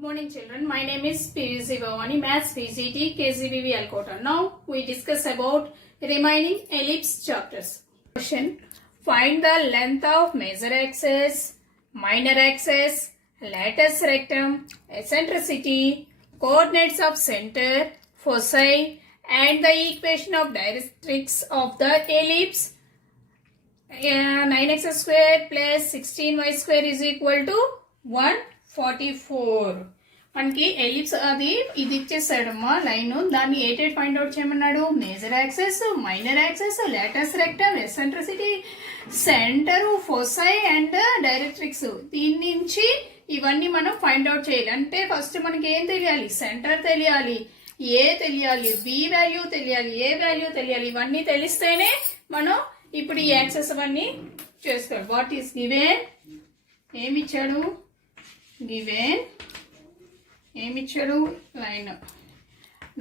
Good morning children. My name is PVC Bhavani, Maths PGT KCBV Alkota. Now we discuss about remaining ellipse chapters. Question: find the length of major axis, minor axis, latus rectum, eccentricity, coordinates of center, foci, and the equation of directrix of the ellipse. 9x square plus 16y square is equal to 144. మనకి ellipse అది ఇది ఇచ్చేసాడమ్మా line. దాన్ని ఏటేట్ find out చేయమన్నాడు. Major axes, minor axes, latus rectum, eccentricity, centre, foci and directrix. దీని నుంచి ఇవన్నీ మనం ఫైండ్ అవుట్ చేయాలి. అంటే ఫస్ట్ మనకి ఏం తెలియాలి? సెంటర్ తెలియాలి, ఏ తెలియాలి, బి వాల్యూ తెలియాలి, ఏ వాల్యూ తెలియాలి. ఇవన్నీ తెలిస్తేనే మనం ఇప్పుడు ఈ యాక్సెస్ అవన్నీ చేసుకోవాలి. What is given? ఏమిచ్చాడు? గివెన్ ఏమిచ్చాడు? Line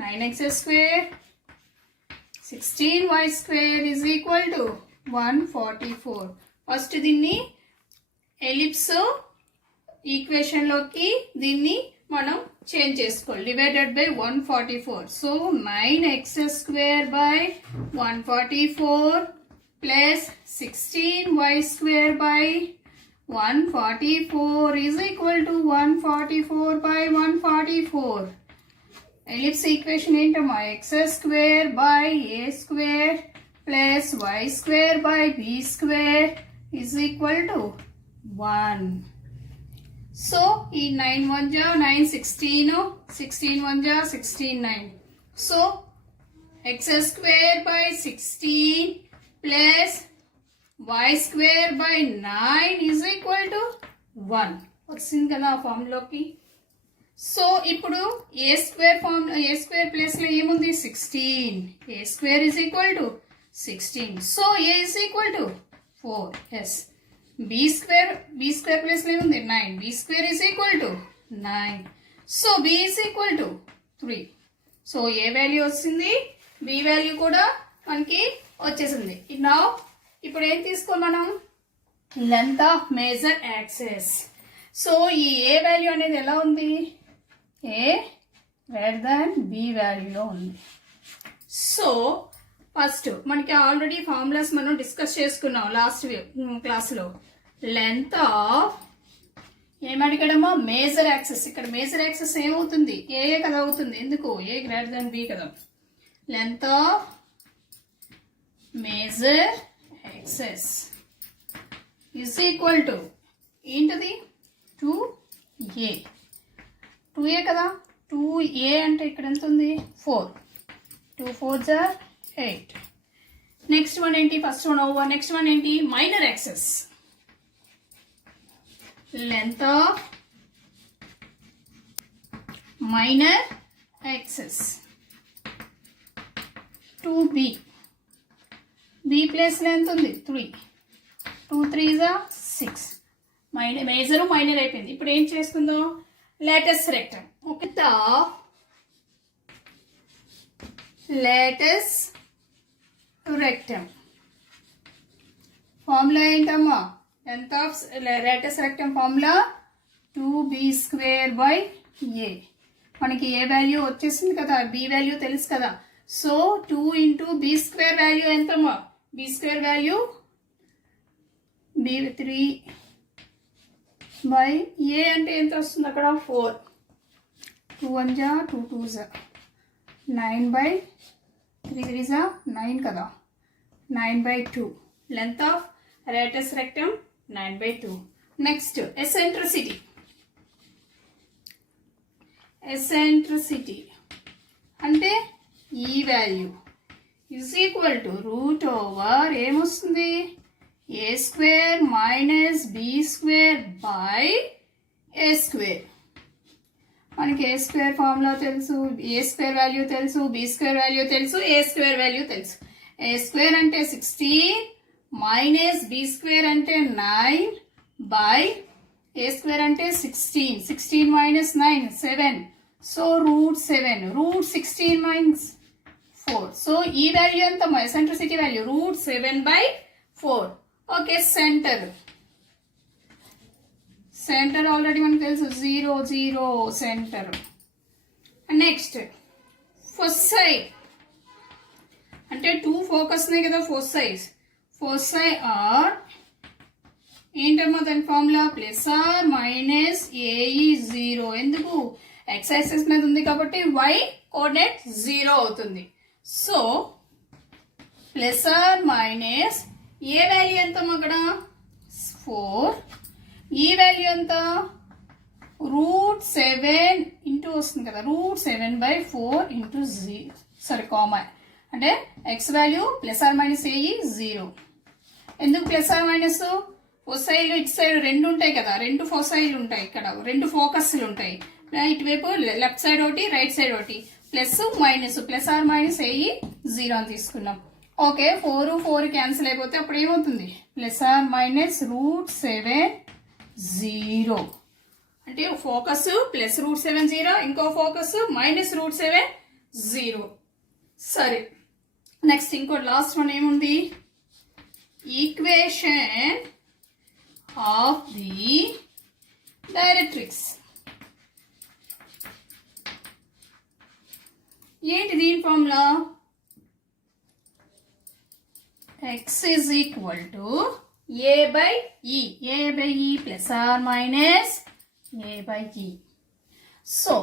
9x square 16y square is equal to 144. First దీన్ని ఎలిప్స్ ఈక్వేషన్ లోకి దీన్ని మనం చేంజ్ చేసుకోవాలి. Divided by 144. So 9x square by 144 plus 16y square by 144 is equal to 144 by 144. Ellipse equation ఏంటమ్మా? x square by a square plus y square by b square is equal to 1. So ఈ 9 1 ja 9 16, 16 1 ja 16 9. So x square by 16 plus y square by 9 is equal to 1. వచ్చింది కదా ఫార్ములాకి. So ఇప్పుడు ఏ square place లో ఏముంది? 16. A square is equal to 16. So a is equal to 4. Yes. B square place లో ఏముంది? 9. B square is equal to 9. So b is equal to 3. So a value వచ్చింది? B value కూడా మనకి వచ్చేసింది. నా ఇప్పుడు ఏం తీసుకోవాలి మనం? Length of major axes. So ఈ ఏ వాల్యూ అనేది ఎలా ఉంది? ఏ గ్రేటర్ దాన్ బి వాల్యూలో ఉంది. సో ఫస్ట్ మనకి ఆల్రెడీ ఫార్ములాస్ మనం డిస్కస్ చేసుకున్నాం లాస్ట్ క్లాస్లో. లెంత్ ఆఫ్ ఏమడిగడమో మేజర్ యాక్సెస్. ఇక్కడ మేజర్ యాక్సెస్ ఏమవుతుంది? ఏ కదా అవుతుంది. ఎందుకు? ఏ గ్రేటర్ దాన్ బి కదా. Length of major axes is equal to ఏంటిది? 2a. 2a కదా. 2a అంటే ఇక్కడ ఎంత ఉంది? 4. 2 4s are 8. నెక్స్ట్ వన్ ఏంటి? First one over. Next one ఏంటి? Minor axes. Length of minor axes 2b. B place లో ఎంత ఉంది? 3. 2 3s are 6. మేజర్ మైనర్ అయిపోయింది. ఇప్పుడు ఏం చేసుకుందాం? Latus rectum. Okay. Latus rectum formula ఏంటమ్మా? Length of latus rectum formula 2b square by a. మనకి ఏ వాల్యూ వచ్చేసింది కదా, బి వాల్యూ తెలుసు కదా. So 2 into b square value ఎంతమ్మా? B square value b 3 by a అంటే ఎంత వస్తుంది అక్కడ? 4. 2 1 జా 2 2 జా 9 బై 3 3 జా 9 కదా. 9 by 2. Length of latus rectum 9 by 2. Next eccentricity. Eccentricity అంటే e value is equal to root over ఏమొస్తుంది? A square minus b square by a square. మనకి ఏ స్క్వేర్ ఫార్ములా తెలుసు, ఏ స్క్వేర్ వాల్యూ తెలుసు, b square value తెలుసు, a square value తెలుసు. A square అంటే 16 minus b square అంటే 9 by a square అంటే 16. 16 minus 9 7. So root 7. Root 16 minus 4. So ఈ value ఎంత? Eccentricity value root 7 by 4. Okay. Centre already మనకు తెలుసు 0 0 సెంటర్. నెక్స్ట్ ఫోసై అంటే 2 ఫోకస్ ఉన్నాయి కదా, ఫోసై ఆర్ ఏంటమ్మా దాని formula plus or minus a e 0. ఎందుకు x యాక్సిస్ మీద ఉంది కాబట్టి y కోఆర్డినేట్ 0 అవుతుంది. So plus or minus a value ఎంత అక్కడ 4, ఈ వాల్యూ ఎంత √7 ఇంటూ వస్తుంది కదా, √7/4 ఇంటూ కామా అంటే x value plus or minus a e 0. ఎందుకు ప్లస్ ఆర్ మైనస్ ఫోసైలు ఇటు సైడ్ 2 ఉంటాయి కదా, 2 ఫోసైలు ఉంటాయి, ఇక్కడ 2 ఫోకస్లు ఉంటాయి, ఇటువైపు లెఫ్ట్ సైడ్ ఒకటి రైట్ సైడ్ ఒకటి, plus minus plus or minus a e 0 అని తీసుకున్నాం. ఓకే 4 4 క్యాన్సిల్ అయిపోతే అప్పుడు ఏమవుతుంది ప్లస్ ఆర్ మైనస్ √7 0 అంటే ఫోకస్ ప్లస్ √7 0, ఇంకో ఫోకస్ మైనస్ √7 0. సరే నెక్స్ట్ ఇంకో లాస్ట్ వన్ ఏముంది, ఈక్వేషన్ ఆఫ్ ది డైరెక్ట్రిక్స్. ఏంటి దీని formula, x is equal to a by e plus or minus a by e. So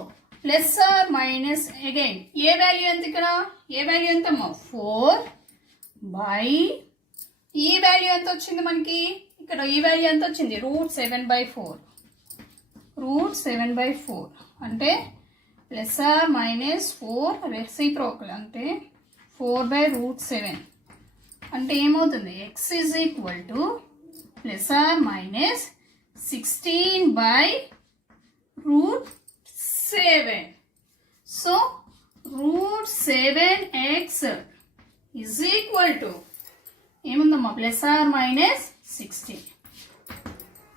plus or minus again a value ఎంత ఇక్కడ, a value ఎంత 4 by e value ఎంత వచ్చింది మనకి ఇక్కడ, ఈ వాల్యూ ఎంత వచ్చింది √7/4 అంటే ప్లస్ ఆర్ మైనస్ 4 రెసిప్రోకల్ అంటే 4/√7 అంటే ఏమవుతుంది x is equal to plus or minus 16/√7. So √7x is equal to ఏముందమ్మా ప్లస్ ఆర్ మైనస్ 16.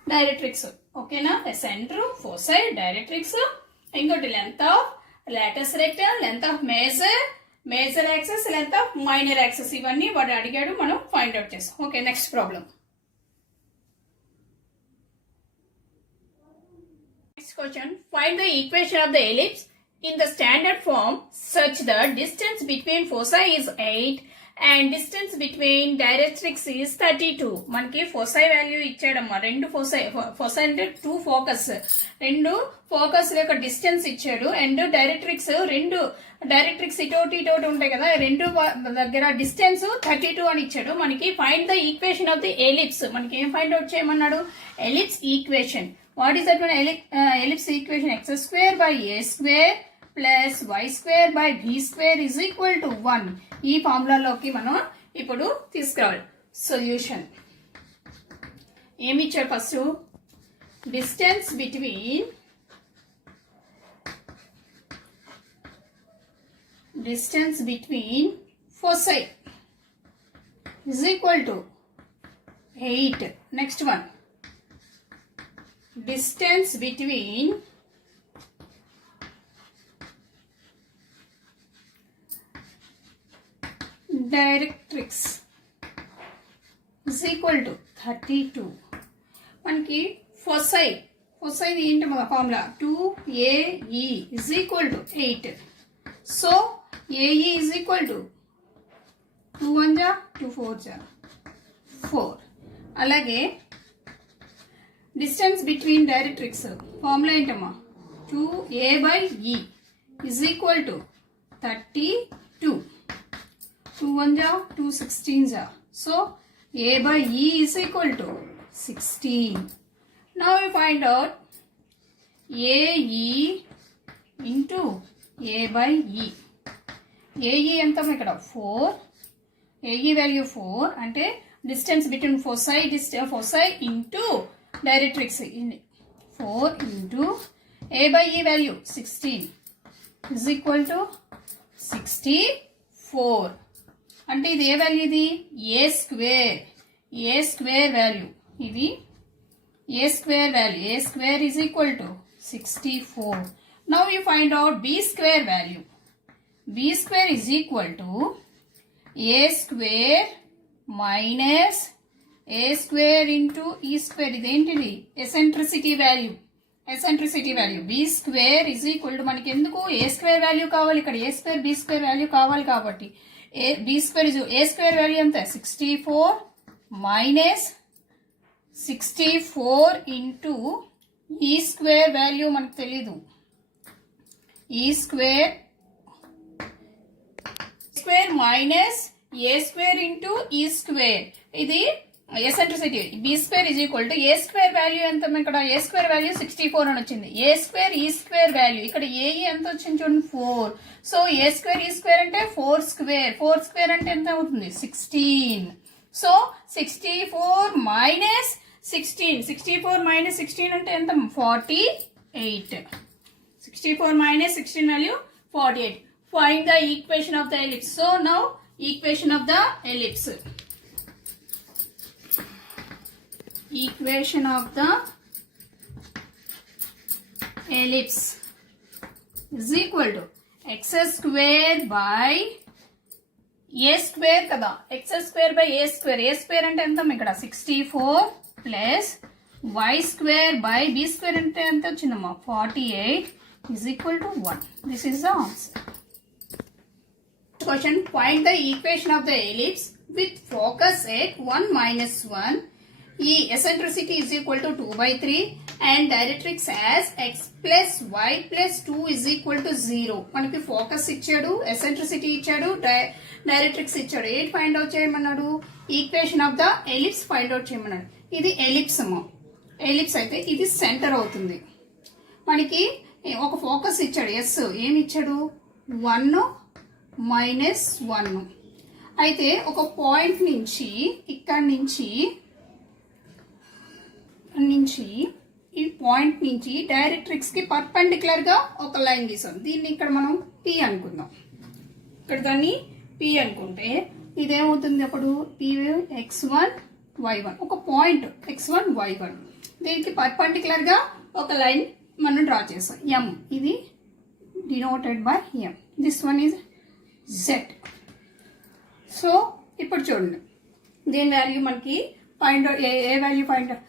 డైరెక్ట్రిక్స్ ఓకేనా, సెంటర్ ఫోసై డైరెక్ట్రిక్స్, ఇంకోటి length of latus rectum, length of major axes, length of minor axes, ఇవన్నీ వాడు అడిగాడు, మనం find out చేస్తాం. Okay next problem. Next question, find the equation of the ellipse in the standard form such that distance between foci is 8 and distance between directrix is 32. మనకి foci value ఇచ్చాడమ్మా, రెండు foci అంటే 2 focus, 2 focus యొక్క distance ఇచ్చాడు, and directrix ఇటోటి ఉంటాయి కదా, రెండు దగ్గర distance 32 అని ఇచ్చాడు. మనకి find the equation of the ellipse, మనకి ఏం ఫైండ్ అవుట్ చేయమన్నాడు, ellipse equation. What is that ellipse equation, x² / a² plus y² / b² is equal to 1. ఈ ఫార్ములాలోకి మనం ఇప్పుడు తీసుకురావాలి సొల్యూషన్. ఏమి ఇచ్చాడు first, distance between foci is equal to 8. Next one, distance between directrix is equal to 32. మనకి foci ఏంటి మన formula 2ae is equal to 8. So ae is equal to 2 1 जा 2 4 जा 4. అలాగే డిస్టెన్స్ బిట్వీన్ డైరెక్ట్రిక్స్ ఫార్ములా ఏంటమ్మా 2a/e is equal to 32. 2 1 जा 2 16 जा. So a/e is equal to 16. Now we find out ae into a/e. ae ఎంత ఇక్కడ 4, ae value 4 అంటే distance between foci into directrix 4 into a/e value 16 is equal to 64. అంటే ఇది ఏ value, ఇది a square value, ఇది a square value, a square is equal to 64. Now you find out b square value. b square is equal to a square minus a square into e square, ఇదేంటిది eccentricity value, eccentricity value b square is equal to మనకి ఎందుకు a square value కావాలి, ఇక్కడ a square b square value కావాలి కాబట్టి b square is a square value ఎంత 64 minus 64 into e square value మనకు తెలీదు, e square square minus a square into e square, ఇది eccentricity b square is equal to a square value ఎంత, ఇక్కడ a square value 64 అని వచ్చింది, ఏ square ఈ square value ఇక్కడ ఏ ఎంత వచ్చింది చూడండి 4, సో ఏ స్క్వేర్ ఈ స్క్వేర్ అంటే 4 స్క్వేర్, 4 స్క్వేర్ అంటే ఎంత అవుతుంది 16, సో 64 మైనస్ 16, 64 మైనస్ 16 అంటే ఎంత 48, 64 minus 16 value 48. Find the equation of the ellipse. So now equation of the ellipse. Equation of the ellipse is equal to x square by a square kada, x square by a square ante enta ikkada 64 plus y square by b square ante enta vachindamma 48 is equal to 1. This is the answer. Question, find the equation of the ellipse with focus at 1 minus 1. E eccentricity is equal to 2 by 3 and directrix as x plus y plus 2 is equal to 0. మనకి focus ఇచ్చాడు, eccentricity ఇచ్చాడు, directrix ఇచ్చాడు, ఏంటి find out చేయమన్నాడు, equation of the ellipse find out చేయమన్నాడు. ఇది ellipse అమ్మా, ellipse అయితే ఇది సెంటర్ అవుతుంది. మనకి ఒక ఫోకస్ ఇచ్చాడు, ఎస్ ఏమి ఇచ్చాడు 1 మైనస్ 1, అయితే ఒక పాయింట్ నుంచి ఇక్కడ నుంచి ఈ పాయింట్ నుంచి డైరెక్ట్రిక్స్ కి పర్పెండిక్యులర్ గా ఒక లైన్ గీసాం, దీన్ని ఇక్కడ మనం పి అనుకుందాం, ఇక్కడ దాన్ని పి అనుకుంటే ఇదేమవుతుంది అప్పుడు పి x1 y1, ఒక పాయింట్ x1 y1, దీనికి పర్పెండిక్యులర్ గా ఒక లైన్ మనం డ్రా చేసాం m, ఇది denoted by m, this one is z. So ఇప్పుడు చూడండి దీని వాల్యూ మనకి find out, A value find out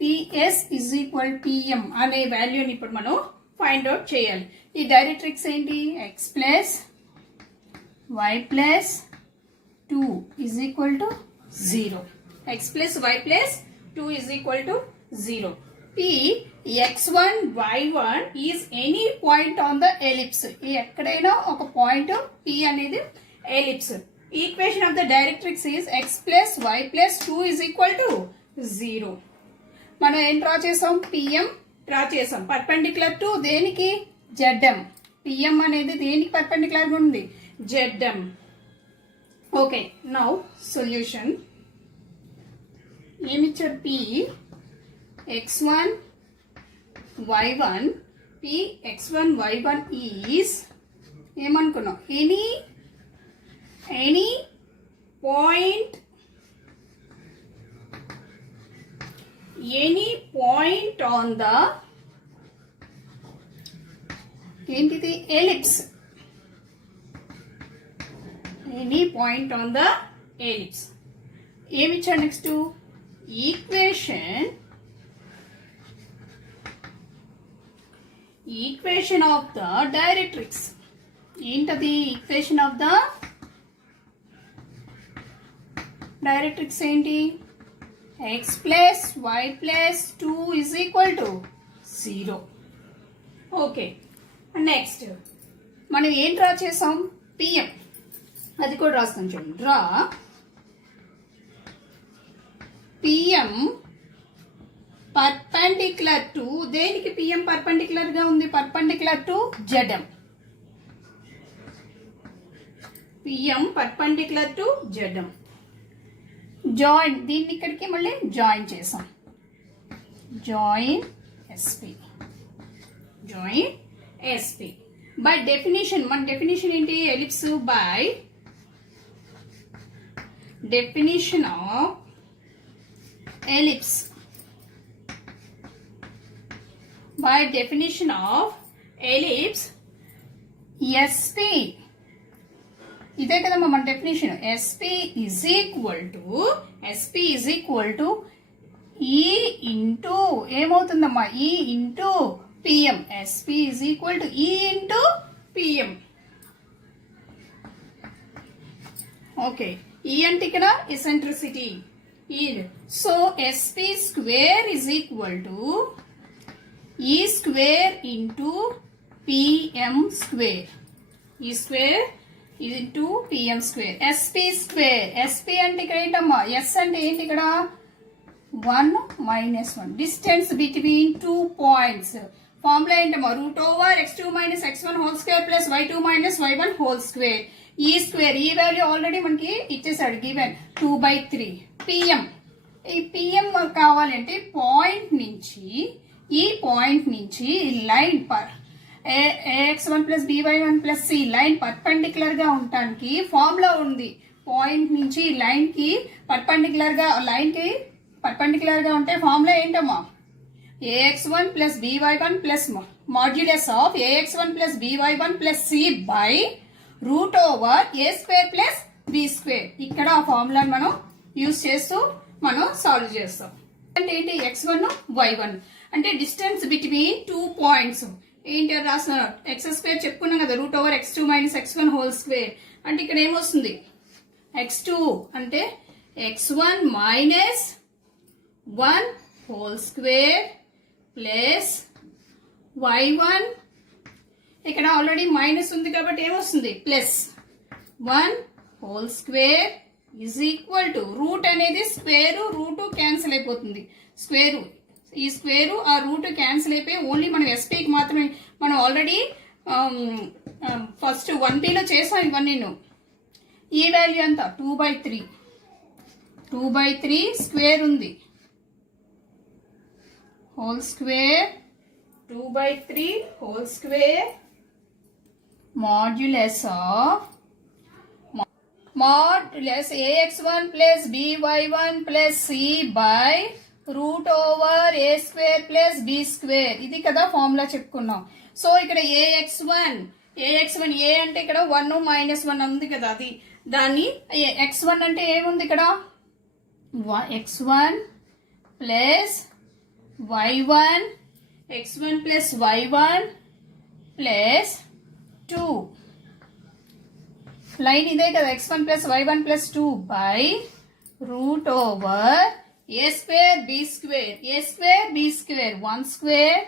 PS is equal PM అనే వాల్యూని ఇప్పుడు మనం ఫైండ్ అవుట్ చేయాలి. ఈ డైరెక్ట్రిక్స్ ఏంటి x plus y plus 2 is equal to 0, x plus y plus 2 is equal to 0. P x1 y1 is any point on the ellipse, ఎక్కడైనా ఒక point P అనేది ellipse. Equation of the directrix is x plus y plus 2 is equal to 0. మనం ఏం draw చేసాం, PM draw చేసాం, perpendicular to దేనికి ZM, PM అనేది దేనికి పర్పెండిక్యులర్ గా ఉంది జెడ్ఎం. ఓకే, నౌ సొల్యూషన్ ఏమిచ్చారు, P x1 y1, P x1 y1 is ఏమనుకున్నాం ఎనీ పాయింట్ on the ఏంటిది ellipse, any point on the ellipse. ఏమిచ్చాడు next equation of the directrix, ఏంటది ఈక్వేషన్ ఆఫ్ ద డైరెక్ట్రిక్స్ ఏంటి x plus y plus 2 is equal to 0. Okay, next మనం ఏం draw చేసాం PM, అది కూడా రాస్తాం చూడండి, డ్రా పిఎం పర్పెండిక్యులర్ టు దేనికి, పిఎం పర్పెండిక్యులర్ గా ఉంది perpendicular to ZM, PM perpendicular to ZM. Join దీన్ని ఇక్కడికి మళ్ళీ జాయిన్ చేసాం, జాయిన్ ఎస్పి బై డెఫినేషన్. మన డెఫినేషన్ ఏంటి, ellipse by definition of ellipse, by definition of ellipse SP ఇదే కదమ్మా మన definition. SP is equal to ఈ ఇంటూ ఏమవుతుందమ్మా, ఈ into PM. SP is equal to ఈ ఇంటూ పిఎం. ఓకే, ఈ అంటే ఇక్కడ eccentricity. So SP square is equal to ఈ స్క్వేర్ ఇంటూ పిఎం స్క్వేర్. ఈ square into PM square. SP square. SP అంటే ఇక్కడ ఏంటమ్మా, ఎస్ అంటే ఏంటి ఇక్కడ 1 - 1 డిస్టెన్స్ బిట్వీన్ 2 పాయింట్స్. ఫార్ములా ఏంటమ్మా, √(x2 - x1) whole square plus y2 - y1 whole square. ఈ స్క్వేర్, ఈ వాల్యూ ఆల్రెడీ మనకి ఇచ్చేసాడు, గివెన్ 2/3. పిఎం, ఈ పిఎం కావాలంటే ఈ పాయింట్ నుంచి line per ax1 + by1 + c line perpendicular గా ఉండటానికి ఫార్ములా ఉంది. పాయింట్ నుంచి లైన్ కి పర్పెండిక్యులర్ గా ఉంటే ఫార్ములా ఏంటమ్మా, ax1 + by1 + modulus of ax1 + by1 + c by √a² + b². ఇక్కడ ఆ ఫార్ములాని మనం యూజ్ చేస్తూ మనం సాల్వ్ చేస్తాం. అంటే ఏంటి, x1 y1 అంటే డిస్టెన్స్ బిట్వీన్ 2 పాయింట్స్. ఏంటి అని రాస్తున్నారు, x² చెప్పుకున్నాం కదా, √(x2 - x1) హోల్ స్క్వేర్. అంటే ఇక్కడ ఏమొస్తుంది, x2 అంటే x1 - 1 whole square plus y1, ఇక్కడ ఆల్రెడీ మైనస్ ఉంది కాబట్టి ఏమొస్తుంది, +1 whole square is equal to route అనేది స్క్వేర్, రూట్ క్యాన్సిల్ అయిపోతుంది. స్క్వేరు, ఈ స్క్వేరు ఆ రూట్ క్యాన్సిల్ అయిపోయి ఓన్లీ మనం ఎస్పీకి మాత్రమే. మనం ఆల్రెడీ ఫస్ట్ 1Bలో చేసాం ఇవన్నీ. ఈ వాల్యూ అంతా 2/3 స్క్వేర్ ఉంది, whole square 2/3 whole square modulus of ax1 + by1 + c by √a² + b². ఇది కదా ఫార్ములా చెప్పుకున్నాం. సో ఇక్కడ ax1 a అంటే ఇక్కడ 1 - 1 ఉంది కదా, అది దాన్ని x1 అంటే ఏముంది ఇక్కడ, x1 + y1 + y1 + 2 లైన్ ఇదే కదా, x1 + y1 + 2 by √a² b². a² b², 1²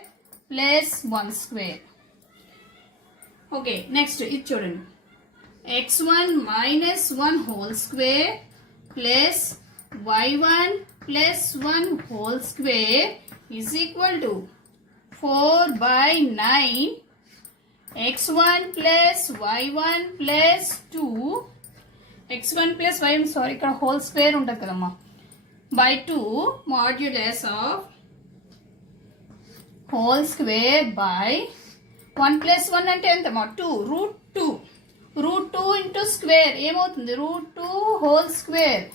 + 1². Okay, next ఇది చూడండి, x1 - 1 whole square plus y1 + 1 whole square is equal to 4/9 x1 + y1 + 2 x1 + y1, sorry ఇక్కడ హోల్ స్క్వేర్ ఉంటుంది కదమ్మా, by 2 modulus of whole square by 1 + 1 అంటే ఎంతమ్మా, 2 √2 into square ఏమవుతుంది, √2 whole square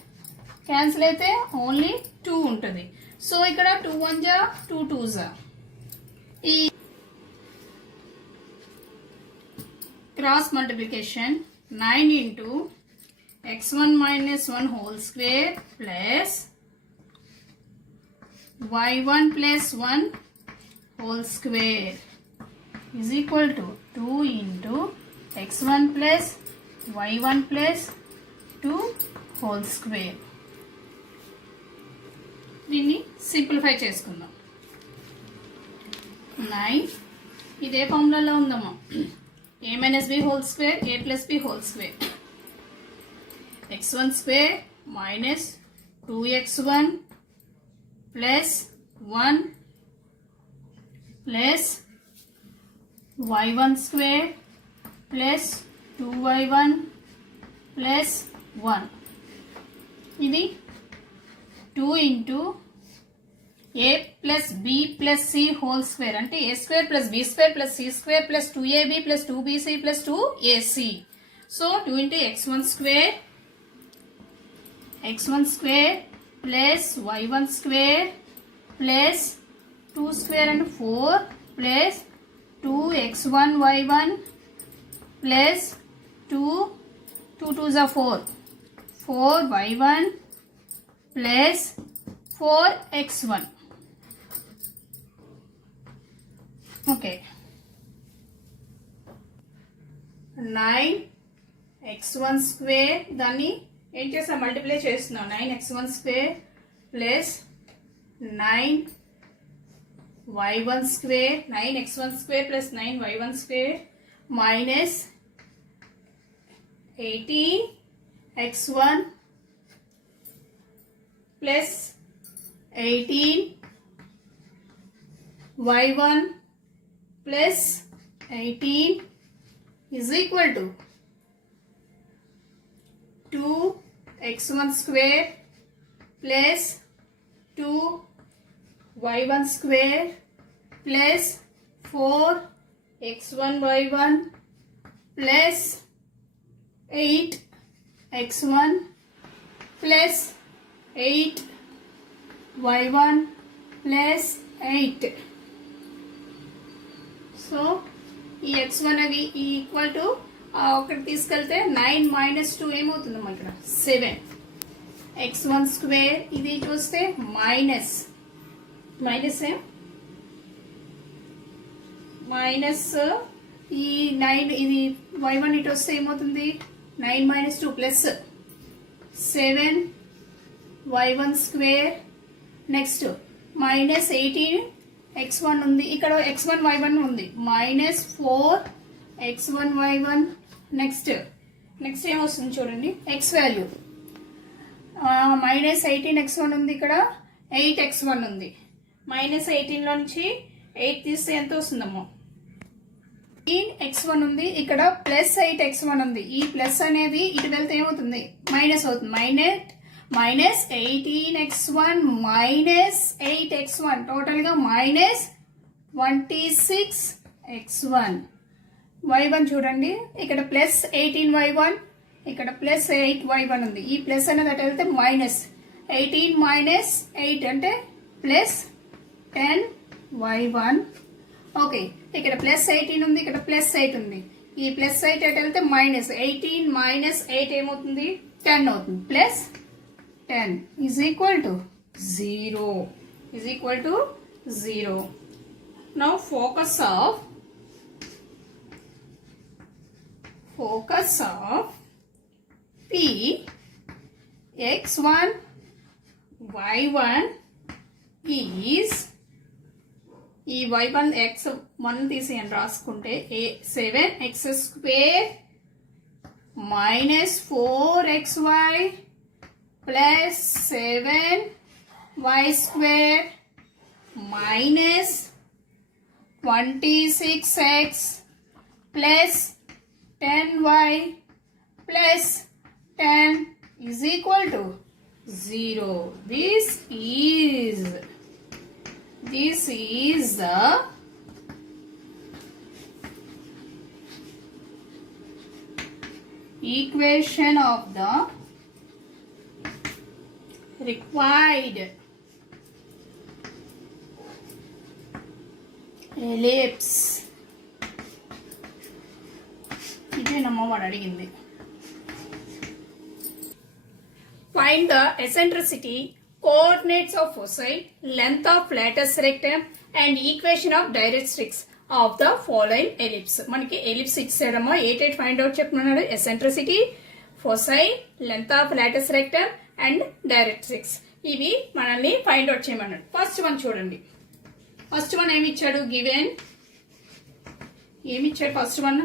cancel అయితే only 2 ఉంటుంది. సో ఇక్కడ 2 × 1 = 2 × 2 = ఈ cross multiplication 9 into x1 - 1 whole square plus y1 + 1 whole square is equal to 2 into x1 + y1 + 2 whole square. దీన్ని simplify చేసుకుందాం. 9 ఇదే ఫార్ములాలో ఉందమ్మా, a - b whole square a + b whole square, x1² - 2x1 + 1 plus y1² plus 2y1 plus 1. ఇది 2 into a plus b plus c whole square అంటే a² plus b² plus c² plus 2ab plus 2bc plus 2ac. So 2 into x1² plus y1² plus 2² and 4 plus 2x1y1 plus 2 2 2s are 4. 4y1 plus 4x1. Okay. 9x1 square దాన్ని ఏం చేస్తా multiply చేస్తున్నాం 9x1 square plus 9y1 square 9x1 square plus 9y1 square minus 18x1 plus 18y1 plus 18 is equal to 2x1 square plus 2y1 square plus 4x1y1 plus 8x1 plus 8y1 plus 8. So ఈ x1 అవి equal to ఒకటి తీసుకెళ్తే 9 minus 2 ఏమవుతుందమ్మా ఇక్కడ 7. x1 square ఇది ఇటు వస్తే minus ఈ 9 ఇది y1 ఇటు వస్తే ఏమవుతుంది 9 minus 2 plus 7 y1 square next minus 18 x1 ఉంది ఇక్కడ x1 y1 ఉంది మైనస్ 4 x1 y1 నెక్స్ట్ ఏమొస్తుంది చూడండి x వాల్యూ మైనస్ 18 x1 ఉంది ఇక్కడ 8 x1 ఉంది మైనస్ 18 లో నుంచి 8 తీస్తే ఎంత వస్తుందమ్మా 18 x1 ఉంది ఇక్కడ ప్లస్ 8 x1 ఉంది ఈ ప్లస్ అనేది ఇటు వెళ్తే ఏమవుతుంది మైనస్ అవుతుంది minus 18x1 minus 8x1 total గా మైనస్ 26x1 y1 చూడండి ఇక్కడ ప్లస్ 18y1 ఇక్కడ ప్లస్ 8y1 ఉంది ఈ ప్లస్ అనేది అటు వెళ్తే మైనస్ 18 మైనస్ 8 అంటే ప్లస్ 10y1 ఓకే ఇక్కడ ప్లస్ 18 ఉంది ఇక్కడ ప్లస్ 8 ఉంది ఈ ప్లస్ 8 అటు వెళ్తే మైనస్ 18 మైనస్ 8 ఏమవుతుంది 10 అవుతుంది plus 10 is equal to 0. Now focus of P x1 y1 is ఈ y1 x1 తీసేయండి రాసుకుంటే 7x square minus 4xy plus 7y square minus 26x plus 10y plus 10 is equal to 0. This is the equation of the required ellipse. ఇదేనమ్మా వాడు అడిగింది. Find the eccentricity, coordinates of foci, length of latus rectum and equation of directrix of the following ellipse. మనకి ellipse ఇచ్చాడమ్మా 8 find out చెప్తున్నాడు. Eccentricity, foci, length of latus rectum and directrix ఇవి మనల్ని find out చేయమన్నాడు. First one చూడండి. First one ఏమిచ్చాడు given ఏమిచ్చాడు first one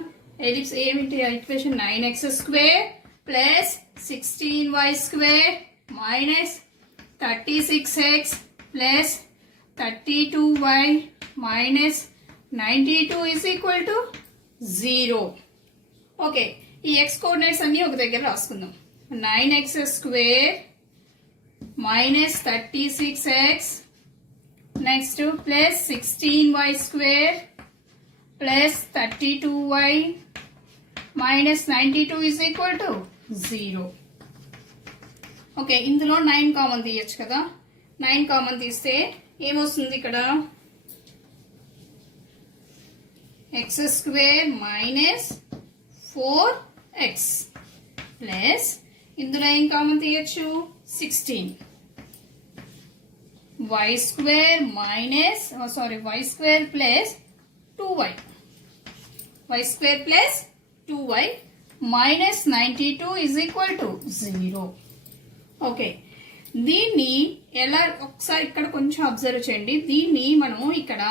ellipse ఏమిటి equation 9x square plus 16y square minus 36x plus 32y minus 92 is equal to 0. Okay ఈ x coordinates అన్ని ఒక దగ్గర రాసుకుందాం. 9x square minus 36x next plus 16y square plus 32y minus 92 is equal to 0. Okay ఇందులో 9 common తీయచ్చు కదా 9 common తీస్తే ఏమొస్తుంది ఇక్కడ x square minus 4x plus ఇందులో ఏం కామన్ తీయచ్చు 16 y square minus y square plus 2y y square plus 2y minus 92 is equal to 0. Okay, దీన్ని ఎలా ఒకసారి ఇక్కడ కొంచెం అబ్జర్వ్ చేయండి. దీన్ని మనం ఇక్కడ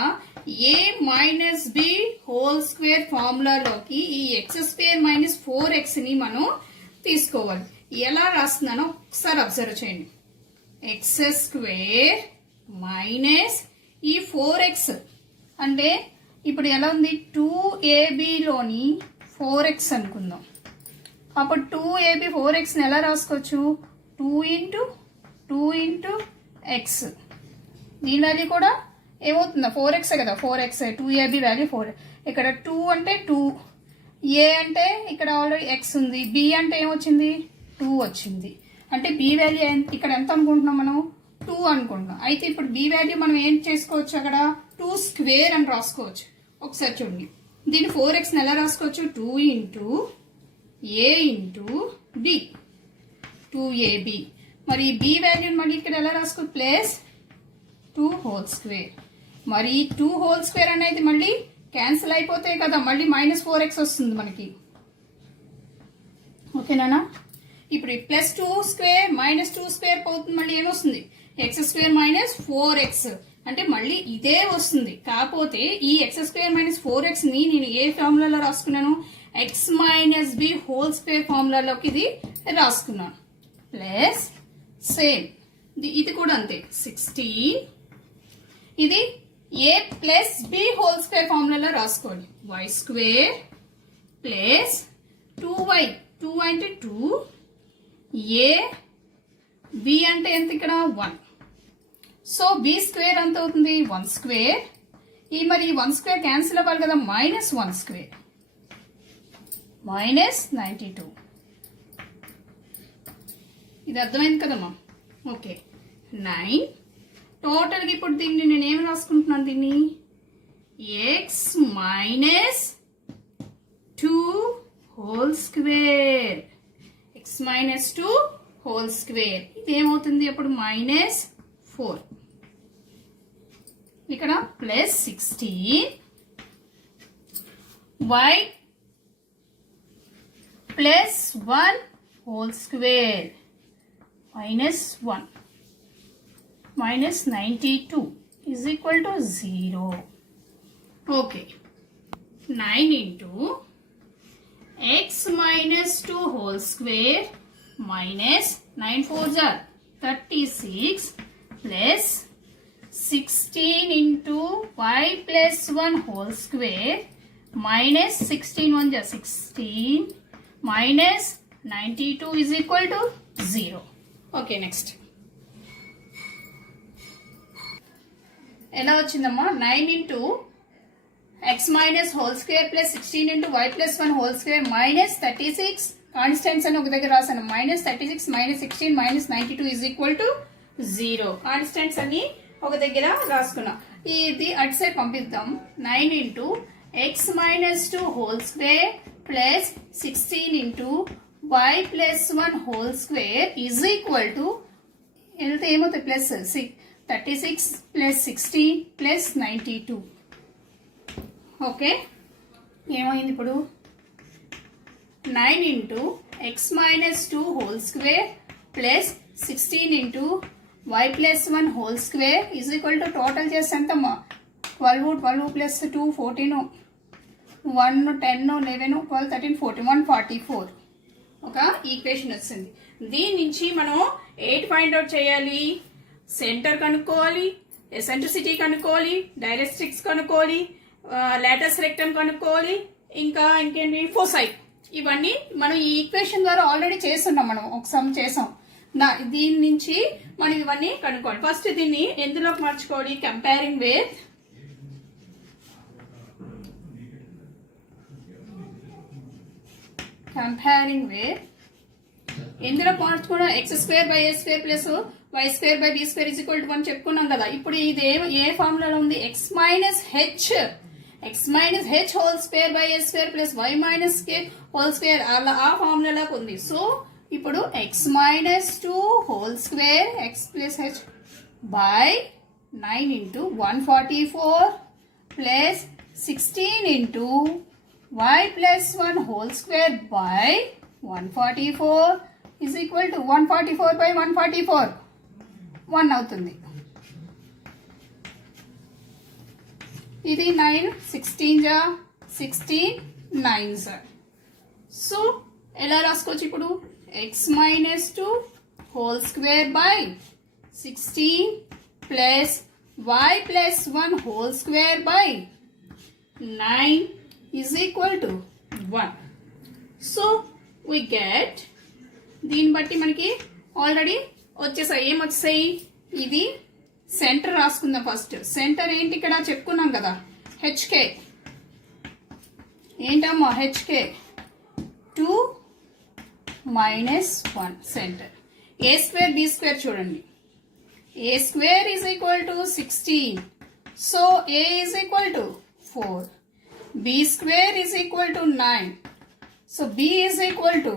a minus b whole square ఫార్ములాలోకి ఈ x స్క్వేర్ మైనస్ 4x ని మనం తీసుకోవాలి. ఎలా రాస్తున్నానో ఒకసారి అబ్జర్వ్ చేయండి. x స్క్వేర్ మైనస్ ఈ 4x అంటే ఇప్పుడు ఎలా ఉంది 2abలోని 4x అనుకుందాం. అప్పుడు 2ab 4xని ఎలా రాసుకోవచ్చు 2 ఇంటూ x. దీని వాల్యూ కూడా ఏమవుతుందా 4x కదా, 4x 2ab వాల్యూ 4. ఇక్కడ 2 అంటే 2, a అంటే ఇక్కడ ఆల్రెడీ x ఉంది, b అంటే ఏమొచ్చింది 2 వచ్చింది. అంటే b వాల్యూ ఇక్కడ ఎంత అనుకుంటున్నాం మనం 2 అనుకుంటున్నాం. అయితే ఇప్పుడు b వాల్యూ మనం ఏం చేసుకోవచ్చు అక్కడ 2 స్క్వేర్ అని రాసుకోవచ్చు. ఒకసారి చూడండి, దీని 4xని ఎలా రాసుకోవచ్చు 2 into a into b 2ab. మరి b వాల్యూని మళ్ళీ ఇక్కడ ఎలా రాసుకోవచ్చు ప్లస్ 2 హోల్ స్క్వేర్. మరి 2 హోల్ స్క్వేర్ అనేది మళ్ళీ క్యాన్సిల్ అయిపోతాయి కదా, మళ్ళీ మైనస్ 4x వస్తుంది మనకి. ఓకేనా? ఇప్పుడు ప్లస్ 2 స్క్వేర్ మైనస్ 2 స్క్వేర్ పోతుంది, మళ్ళీ ఏమొస్తుంది x స్క్వేర్ మైనస్ 4x. అంటే మళ్ళీ ఇదే వస్తుంది. కాకపోతే ఈ x స్క్వేర్ మైనస్ 4x ని నేను ఏ ఫార్ములాలో రాసుకున్నాను x minus b whole square ఫార్ములాలోకి ఇది రాసుకున్నాను. ప్లస్ సేమ్ ఇది కూడా అంతే 16. ఇది a plus b whole square ఫార్ములాలో రాసుకోండి. y స్క్వేర్ ప్లస్ 2y 2 అంటే 2, a b అంటే ఎంత ఇక్కడ 1. సో b స్క్వేర్ ఎంత అవుతుంది 1 స్క్వేర్. ఈ మరి 1 స్క్వేర్ క్యాన్సిల్ అవ్వాలి కదా, మైనస్ 1 స్క్వేర్ మైనస్ 92. ఇది అర్థమైంది కదమ్మా? ఓకే 9. టోటల్గా ఇప్పుడు దీన్ని నేను ఏమి రాసుకుంటున్నాను, దీన్ని x minus 2 whole square x minus 2 whole square. ఇది ఏమవుతుంది అప్పుడు మైనస్ 4. ఇక్కడ plus 16 y plus 1 whole square minus 1 minus 92 is equal to 0. Okay 9 into x minus 2 whole square minus 9 4s are 36 plus 16 into y plus 1 whole square minus 16 1s are 16 minus 92 is equal to 0. Okay, next. ఎలా వచ్చిందమ్మా 9 into x minus whole square plus 16 into y plus 1 whole square minus 36 constants అని ఒక దగ్గర రాసాను. Minus 36 minus 16 minus 92 is equal to 0. Constants అన్ని ఒక దగ్గర రాసుకున్నాం. ఇది అటు సైడ్ పంపిద్దాం. 9 into x minus 2 whole square plus 16 into y plus 1 whole square is equal to వెళ్తే ఏమవుతుంది ప్లస్ 36 ప్లస్ 16 ప్లస్ 92. ఓకే, ఏమైంది ఇప్పుడు 9 into x minus 2 whole square plus 16 into y plus 1 whole square is equal to total చేస్తే ఎంతమ్మా 12 plus 2 14 1 10 11 12 13 14 144 ఒక equation వచ్చింది. దీని నుంచి మనం 8 ఫైండ్ అవుట్ చేయాలి. సెంటర్ కనుక్కోవాలి, ఎసెంట్రిసిటీ కనుక్కోవాలి, డైరెక్ట్రిక్స్ కనుక్కోవాలి, లాటస్ రెక్టమ్ కనుక్కోవాలి, ఇంకా ఇంకేంటి ఫోసై. ఇవన్నీ మనం ఈ ఈక్వేషన్ ద్వారా ఆల్రెడీ చేస్తున్నాం. మనం ఒక సమ్ చేసాం. దీని నుంచి మనం ఇవన్నీ కనుక్కోవాలి. ఫస్ట్ దీన్ని ఎందులోకి మార్చుకోవాలి, కంపేరింగ్ విత్ ఎందులో మార్చుకోవడం x square by a square plus y square by b square is equal to 1 చెప్పుకున్నాం కదా. ఇప్పుడు ఇది ఏ ఫార్ములాలో ఉంది, x minus h x minus h whole square by s square plus y minus k whole square అలా ఆ ఫార్ములాలోకి ఉంది. సో ఇప్పుడు x minus 2 whole square x plus h by 9 into 144 plus 16 into y plus 1 whole square by 144 is equal to 144 by 144 1 అవుతుంది. ఇది 9 16 జా 16 9 జా. So ఎలా రాసుకోవచ్చు ఇప్పుడు x minus 2 whole square by 16 plus y plus 1 whole square by 9 is equal to 1. So we get దీన్ని బట్టి మనకి ఆల్రెడీ వచ్చేసాయి. ఏమొచ్చాయి? ఇది సెంటర్ రాసుకుందాం. ఫస్ట్ సెంటర్ ఏంటి ఇక్కడ చెప్పుకున్నాం కదా, హెచ్కే. ఏంటమ్మా హెచ్కే 2 minus 1 సెంటర్. ఏ స్క్వేర్ బి స్క్వేర్ చూడండి. a square is equal to 16. So a is equal to 4. b square is equal to 9. So b is equal to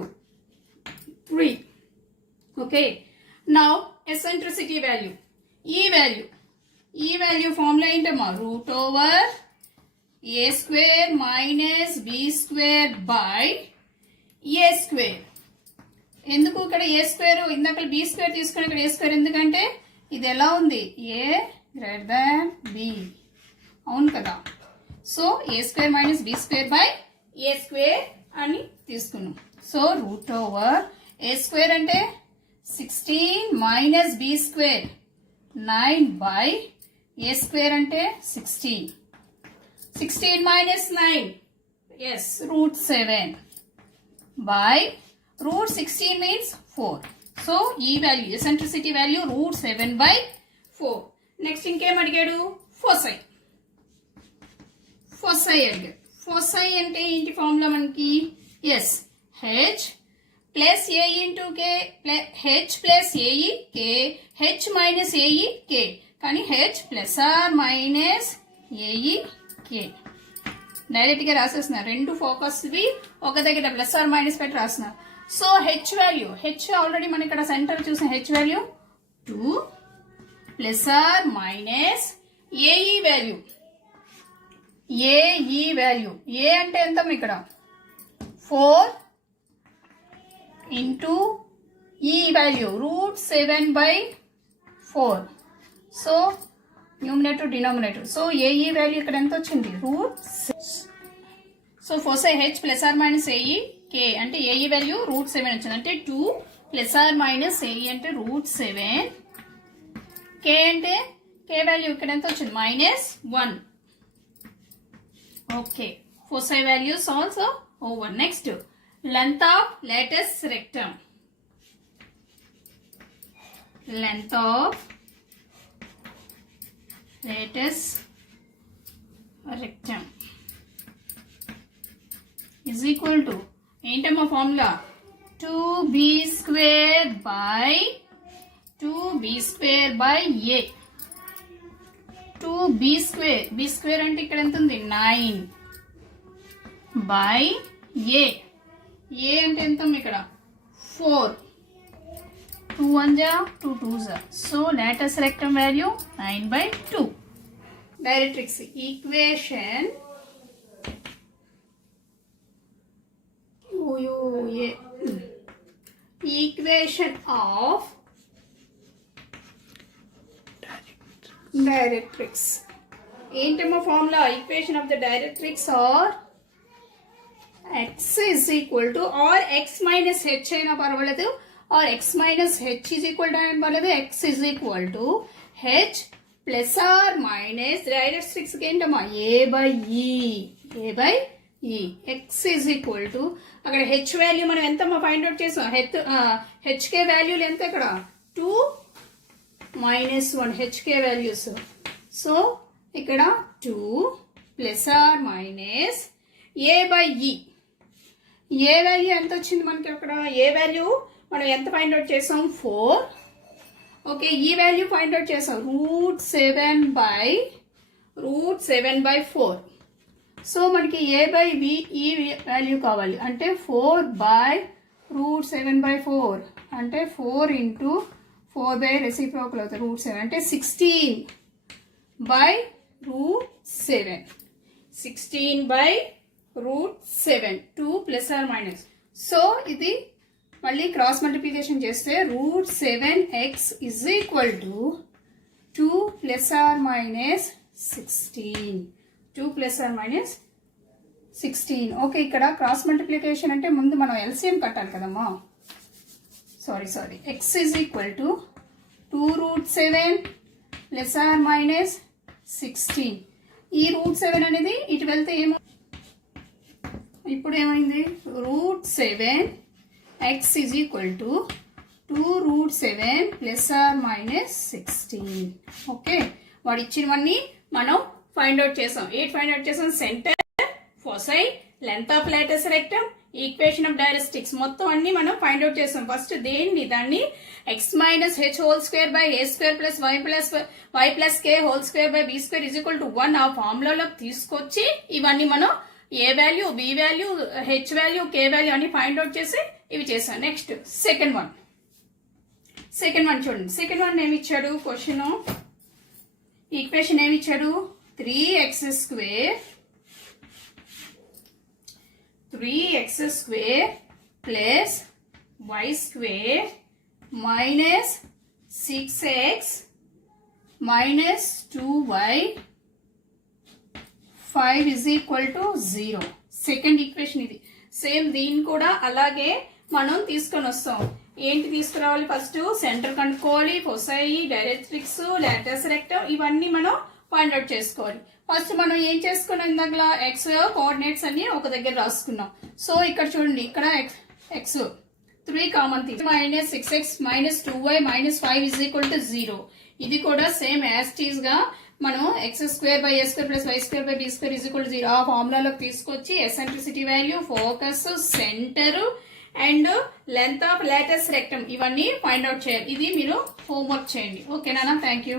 3. Okay. Now eccentricity value. E value formula ఏంటమ్మా root over a square minus b square by a square. ఎందుకు ఇక్కడ a square, ఇందాక b square తీసుకుని ఇక్కడ a square ఎందుకంటే ఇది ఎలా ఉంది, a గ్రేటర్ దాన్ b అవును కదా. So a square minus b square by a square అని తీసుకున్నాం. So root over a square అంటే 16 minus b square 9 by a square అంటే 16. 16 minus 9 yes root 7 by root 16 means 4. So E value eccentricity value root 7 by 4. Next ఇంకేం అడిగాడు, foci. foci అడిగాడు. foci అంటే ఏంటి formula మనకి, yes h plus a into k h plus ae k h minus ae k, కానీ h plus or minus ae k direct గా రాసేస్తున్నారు. రెండు focus వి ఒక దగ్గర ప్లస్ ఆర్ మైనస్ పెట్టి రాస్తున్నారు. So h value, h already మనం ఇక్కడ సెంటర్ చూసిన h value 2 plus or minus a e value. A e value a అంటే ఎంత ఇక్కడ 4 into e value root 7 by 4. So numerator denominator. So a e value ఇక్కడ ఎంత వచ్చింది root. So foci h plus or minus a e k అంటే a e value root 7 వచ్చింది. అంటే 2 plus or minus a e అంటే రూట్ 7. కే అంటే కే వాల్యూ ఇక్కడ ఎంత వచ్చింది -1. Okay, foci values also over. Next length of latus rectum. Length of lattice rectum is equal to ఏంటమ్మా formula 2b square by 2b square by a. 2b square, b square అంటే ఇక్కడ ఎంత ఉంది 9 by a. a అంటే ఎంత ఉంది ఇక్కడ 4. 2 1 ja 2 2 ja. So lattice rectum value 9 by 2. Directrix equation equation of directrix. ఏంటమ్మా ఫార్ములా, equation of the directrix or x is equal to or x minus h అయినా పర్వాలేదు or x minus h is equal to అయినా పర్వాలేదు, x is equal to h plus or minus directrix ఏంటమ్మా a by e. x is equal to అక్కడ h value మనం ఎంతమ్మా find out చేసాం, hk వాల్యూలు ఎంత ఇక్కడ 2 minus 1 hk వాల్యూస్. సో ఇక్కడ 2 plus or minus a by e. A value ఎంత వచ్చింది మనకి అక్కడ, ఏ వాల్యూ మనం ఎంత ఫైండ్ అవుట్ చేసాం 4. ఓకే, ఈ వాల్యూ ఫైండ్ అవుట్ చేసాం రూట్ 7 by 4. సో మనకి a బై b ఈ వాల్యూ కావాలి అంటే 4/√7/4 అంటే 4 ఇంటూ 4 బై రెసిప్రోకల్ అవుతుంది √7 అంటే 16/√7 16/√7 2 ప్లస్ ఆర్ మైనస్. సో ఇది మళ్ళీ క్రాస్ మల్టిప్లికేషన్ చేస్తే √7x is equal to 2 plus or minus 16 2 plus or minus 16. Okay, ఇక్కడ క్రాస్ మల్టిప్లికేషన్ అంటే ముందు మనం ఎల్సిఎం కట్టాలి కదమ్మా. Sorry x is equal to 2√7 plus or minus 16. ఈ √7 అనేది ఇటు వెళ్తే ఏమో ఇప్పుడు ఏమైంది √7x is equal to 2√7 plus or minus 16. Okay, వాడు ఇచ్చినవన్నీ మనం ఫైండ్ అవుట్ చేసాం. ఫైండ్ అవుట్ చేసాం centre, foci, length of latus rectum, equation of directrix మొత్తం అన్ని మనం ఫైండ్ అవుట్ చేసాం. ఫస్ట్ దాన్ని x minus h whole square by a square plus y plus k whole square by b square is equal to 1 ఆ ఫార్ములాలోకి తీసుకొచ్చి ఇవన్నీ మనం a value, b value, h value, k value అని find out చేసి ఇవి చేసాం. నెక్స్ట్ సెకండ్ వన్ చూడండి. సెకండ్ వన్ ఏమి ఇచ్చాడు క్వశ్చన్, ఈక్వేషన్ ఏమి ఇచ్చాడు 3x square plus y square minus 6x minus 2y 5 is equal to 0. Second equation ఇది. సేమ్ దీన్ని కూడా అలాగే మనం తీసుకొని వస్తాం. ఏంటి తీసుకురావాలి, ఫస్ట్ సెంటర్ కనుక్కోవాలి, ఫోసై, డైరెక్ట్రిక్స్, లాటస్ రెక్టమ్ ఇవన్నీ మనం ఫైండ్ అవుట్ చేసుకోవాలి. ఫస్ట్ మనం ఏం చేసుకున్నాం, ఇందాక ఎక్స్ కోఆర్డినేట్స్ అన్ని ఒక దగ్గర రాసుకున్నాం. సో ఇక్కడ చూడండి, ఇక్కడ ఎక్స్ 3 కామన్ తీసి minus 6x minus 2y minus 5 is equal to 0. ఇది కూడా సేమ్ యాస్టీస్ గా మనం x square by a square plus y square by b square is equal to 0 ఆ ఫార్ములాలోకి తీసుకొచ్చి eccentricity value, focus, centre and length of latus rectum ఇవన్నీ find out చేయాలి. ఇది మీరు హోంవర్క్ చేయండి. ఓకేనా? Thank you.